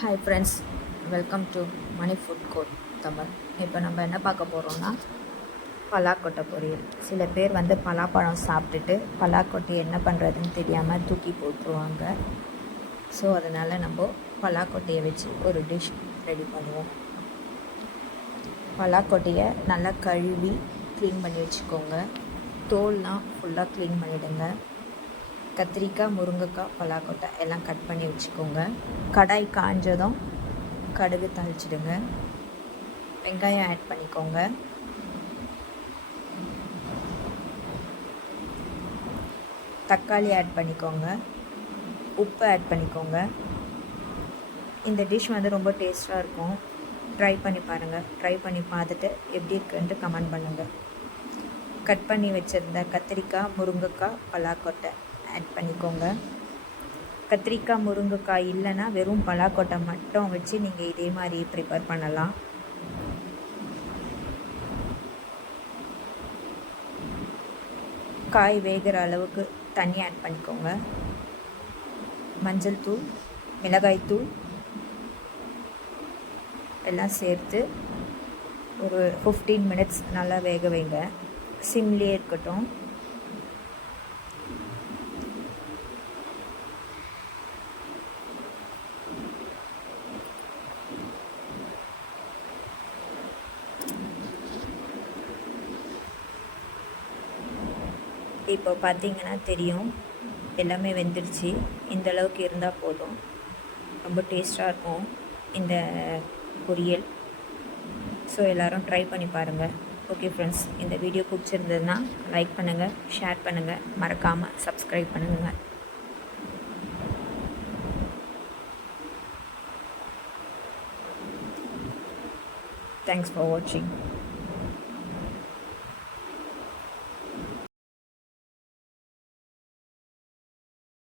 Hi friends, welcome to Mani food court Tamil. இப்போ நம்ம என்ன பார்க்க போகிறோம்னா பலாக்கொட்டை பொரியல். சில பேர் பலாப்பழம் சாப்பிட்டுட்டு பலாக்கொட்டை என்ன பண்ணுறதுன்னு தெரியாமல் தூக்கி போட்டுருவாங்க. ஸோ அதனால் நம்ம பலாக்கொட்டையை வச்சு ஒரு டிஷ் ரெடி பண்ணுவோம். பலாக்கொட்டையை நல்லா கழுவி க்ளீன் பண்ணி வச்சுக்கோங்க. தோல்லாம் ஃபுல்லாக க்ளீன் பண்ணிவிடுங்க. கத்திரிக்காய், முருங்கைக்காய், பலாக்கொட்டை எல்லாம் கட் பண்ணி வச்சுக்கோங்க. கடாய் காஞ்சதும் கடுகு தாளிச்சிடுங்க. வெங்காயம் ஆட் பண்ணிக்கோங்க. தக்காளி ஆட் பண்ணிக்கோங்க. உப்பு ஆட் பண்ணிக்கோங்க. இந்த டிஷ் ரொம்ப டேஸ்ட்டாக இருக்கும். ட்ரை பண்ணி பாருங்கள். ட்ரை பண்ணி பார்த்துட்டு எப்படி இருக்குன்ட்டு கமெண்ட் பண்ணுங்கள். கட் பண்ணி வச்சுருந்த கத்திரிக்காய், முருங்கைக்காய், பலாக்கொட்டை ஆட் பண்ணிக்கோங்க. கத்திரிக்காய், முருங்கைக்காய் இல்லைன்னா வெறும் பலாக்கொட்டை மட்டும் வச்சு நீங்கள் இதே மாதிரி ப்ரிப்பேர் பண்ணலாம். காய் வேகிற அளவுக்கு தண்ணி ஆட் பண்ணிக்கோங்க. மஞ்சள் தூள், மிளகாய் தூள் எல்லாம் சேர்த்து ஒரு 15 மினிட்ஸ் நல்லா வேக வைங்க. சிம்லேயே இருக்கட்டும். இப்போ பார்த்தீங்கன்னா தெரியும், எல்லாமே வெந்துடுச்சு. இந்த அளவுக்கு இருந்தால் போதும். ரொம்ப டேஸ்ட்டாக இருக்கும் இந்த பொரியல். ஸோ எல்லோரும் ட்ரை பண்ணி பாருங்கள். ஓகே ஃப்ரெண்ட்ஸ், இந்த வீடியோ பிடிச்சிருந்ததுன்னா லைக் பண்ணுங்கள், ஷேர் பண்ணுங்கள், மறக்காமல் சப்ஸ்கிரைப் பண்ணுங்கள். தேங்க்ஸ் ஃபார் வாட்சிங்.